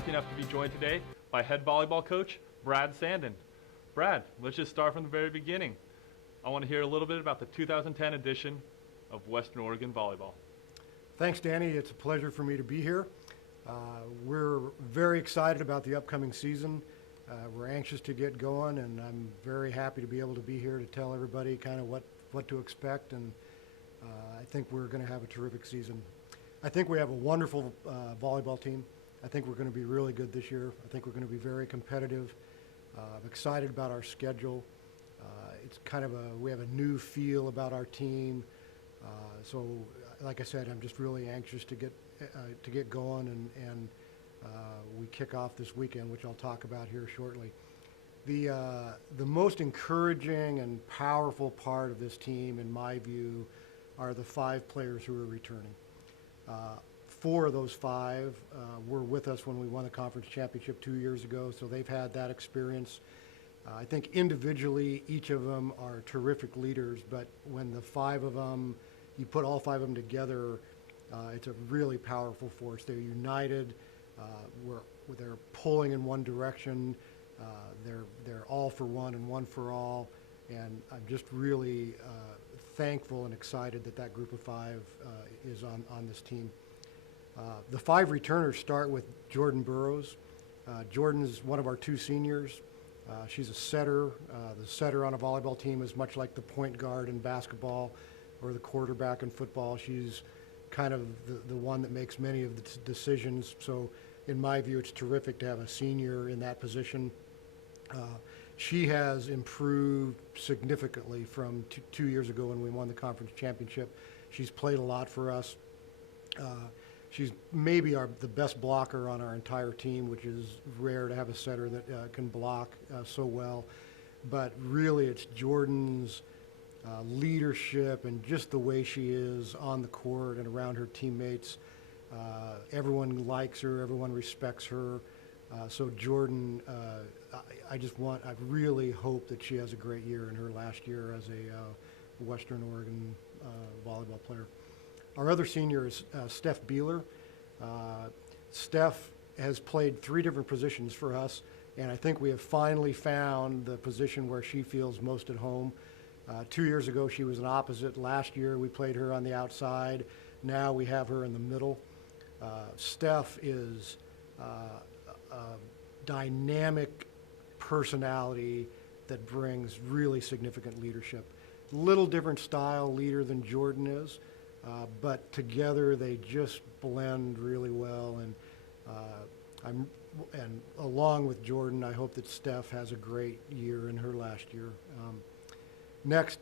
lucky enough to be joined today by head volleyball coach Brad Saindon. Brad, let's just start from the very beginning. I want to hear a little bit about the 2010 edition of Western Oregon Volleyball. Thanks, Danny. It's a pleasure for me to be here. We're very excited about the upcoming season. We're anxious to get going, and I'm very happy to be able to be here to tell everybody kind of what to expect, and I think we're going to have a terrific season. I think we have a wonderful volleyball team. I think we're going to be really good this year. I think we're going to be very competitive. I'm excited about our schedule. It's kind of we have a new feel about our team. So, like I said, I'm just really anxious to get going, and we kick off this weekend, which I'll talk about here shortly. The most encouraging and powerful part of this team, in my view, are the 5 players who are returning. 4 of those 5 were with us when we won the conference championship 2 years ago, so they've had that experience. I think individually, each of them are terrific leaders, but when the 5 of them, you put all 5 of them together, it's a really powerful force. They're united. They're pulling in one direction. They're all for one and one for all, and I'm just really thankful and excited that group of 5 is on this team. The 5 returners start with Jordan Burrows. Jordan is one of our 2 seniors. She's a setter. The setter on a volleyball team is much like the point guard in basketball or the quarterback in football. She's kind of the one that makes many of the decisions. So in my view, it's terrific to have a senior in that position. She has improved significantly from 2 years ago when we won the conference championship. She's played a lot for us. She's maybe the best blocker on our entire team, which is rare to have a setter that can block so well. But really, it's Jordan's leadership and just the way she is on the court and around her teammates. Everyone likes her. Everyone respects her. So Jordan, I really hope that she has a great year in her last year as a Western Oregon volleyball player. Our other senior is Steph Beeler. Steph has played 3 different positions for us, and I think we have finally found the position where she feels most at home. 2 years ago, she was an opposite. Last year, we played her on the outside. Now we have her in the middle. Steph is a dynamic personality that brings really significant leadership. Little different style leader than Jordan is. But together they just blend really well, and along with Jordan, I hope that Steph has a great year in her last year. Next,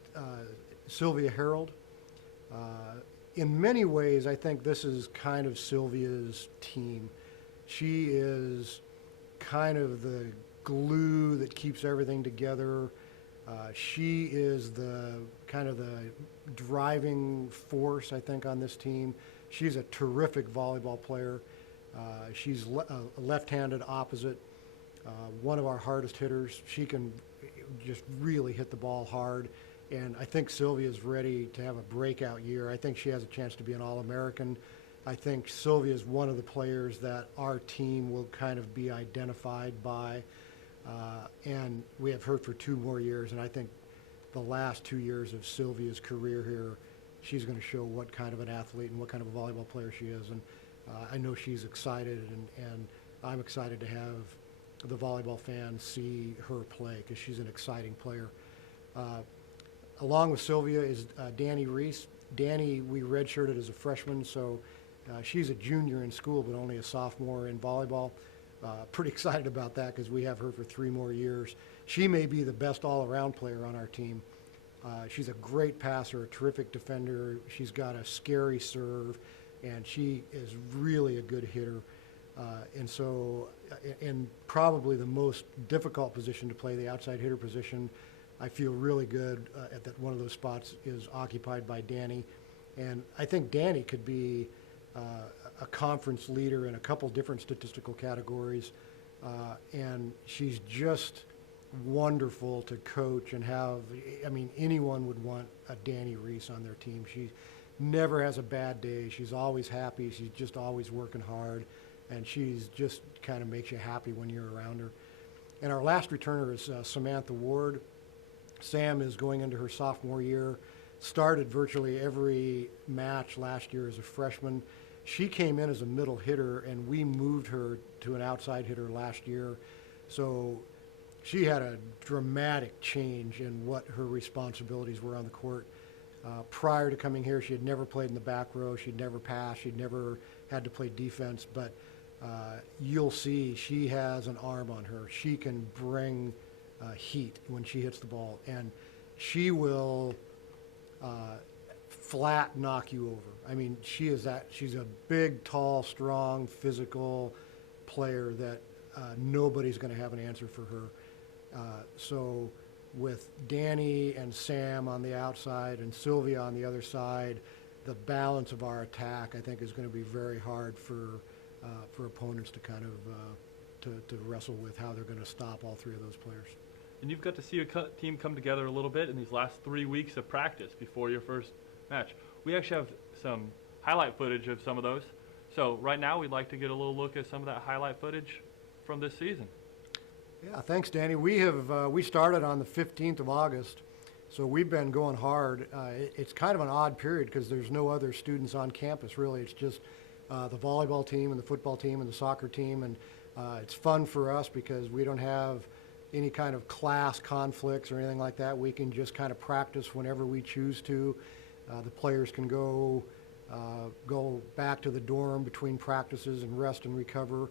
Sylvia Harold. In many ways, I think this is kind of Sylvia's team. She is kind of the glue that keeps everything together. She is the kind of the driving force, I think, on this team. She's a terrific volleyball player. She's a left-handed opposite, one of our hardest hitters. She can just really hit the ball hard, and I think Sylvia's ready to have a breakout year. I think she has a chance to be an All-American. I think Sylvia is one of the players that our team will kind of be identified by. And we have her for 2 more years, and I think the last 2 years of Sylvia's career here, she's going to show what kind of an athlete and what kind of a volleyball player she is. And I know she's excited, and I'm excited to have the volleyball fans see her play because she's an exciting player. Along with Sylvia is Danny Reese. Danny, we redshirted as a freshman, so she's a junior in school but only a sophomore in volleyball. Pretty excited about that because we have her for 3 more years. She may be the best all-around player on our team. She's a great passer, a terrific defender. She's got a scary serve, and she is really a good hitter. And so, in probably the most difficult position to play, the outside hitter position, I feel really good that one of those spots is occupied by Danny. And I think Danny could be a conference leader in a couple different statistical categories, and she's just wonderful to coach and have. I mean, anyone would want a Danny Reese on their team. She never has a bad day. She's always happy. She's just always working hard, and she's just kind of makes you happy when you're around her. And our last returner is Samantha Ward. Sam is going into her sophomore year, started virtually every match last year as a freshman. She came in as a middle hitter, and we moved her to an outside hitter last year. So she had a dramatic change in what her responsibilities were on the court. Prior to coming here, she had never played in the back row. She'd never passed. She'd never had to play defense. But you'll see she has an arm on her. She can bring heat when she hits the ball, and she will flat knock you over. I mean, she's a big, tall, strong, physical player that nobody's going to have an answer for her. So with Danny and Sam on the outside and Sylvia on the other side, the balance of our attack, I think, is going to be very hard for opponents to kind of to wrestle with how they're going to stop all three of those players. And you've got to see your team come together a little bit in these last 3 weeks of practice before your first match. We actually have some highlight footage of some of those. So right now we'd like to get a little look at some of that highlight footage from this season. Yeah, thanks, Danny. We started on the 15th of August, so we've been going hard. It's kind of an odd period because there's no other students on campus, really. It's just the volleyball team and the football team and the soccer team, and it's fun for us because we don't have any kind of class conflicts or anything like that. We can just kind of practice whenever we choose to. The players can go back to the dorm between practices and rest and recover.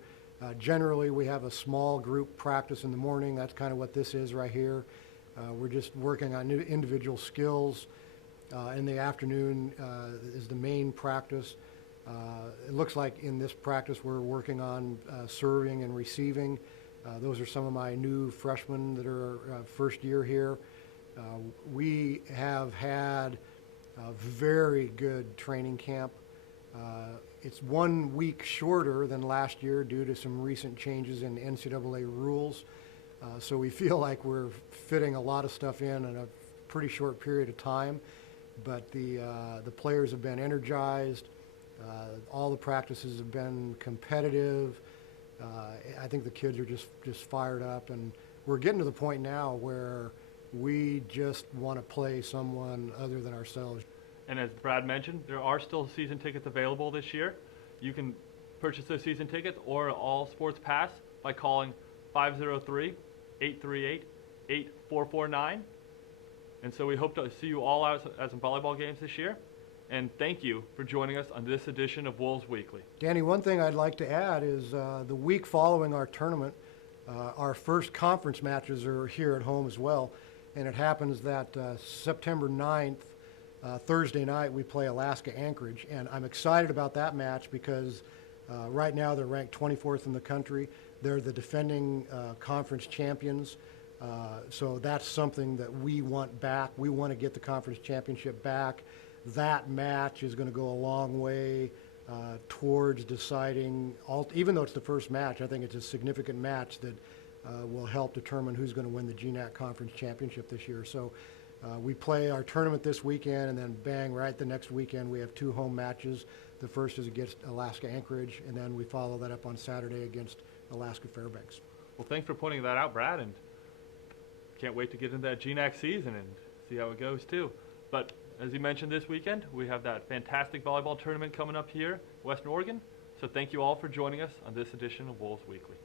Generally, we have a small group practice in the morning. That's kind of what this is right here. We're just working on new individual skills. In the afternoon is the main practice. It looks like in this practice we're working on serving and receiving. Those are some of my new freshmen that are first year here. We have had a very good training camp. It's 1 week shorter than last year due to some recent changes in NCAA rules. So we feel like we're fitting a lot of stuff in a pretty short period of time. But the players have been energized. All the practices have been competitive. I think the kids are just fired up, and we're getting to the point now where we just want to play someone other than ourselves. And as Brad mentioned, there are still season tickets available this year. You can purchase those season tickets or all sports pass by calling 503-838-8449. And so we hope to see you all out at some volleyball games this year. And thank you for joining us on this edition of Wolves Weekly. Danny, one thing I'd like to add is the week following our tournament, our first conference matches are here at home as well. And it happens that September 9th, Thursday night, we play Alaska Anchorage. And I'm excited about that match because right now they're ranked 24th in the country. They're the defending conference champions. So that's something that we want back. We want to get the conference championship back. That match is going to go a long way towards deciding, even though it's the first match, I think it's a significant match that will help determine who's going to win the GNAC Conference Championship this year. So we play our tournament this weekend, and then bang, right the next weekend we have 2 home matches. The first is against Alaska Anchorage, and then we follow that up on Saturday against Alaska Fairbanks. Well, thanks for pointing that out, Brad, and can't wait to get into that GNAC season and see how it goes too. But as you mentioned this weekend, we have that fantastic volleyball tournament coming up here in Western Oregon. So thank you all for joining us on this edition of Wolves Weekly.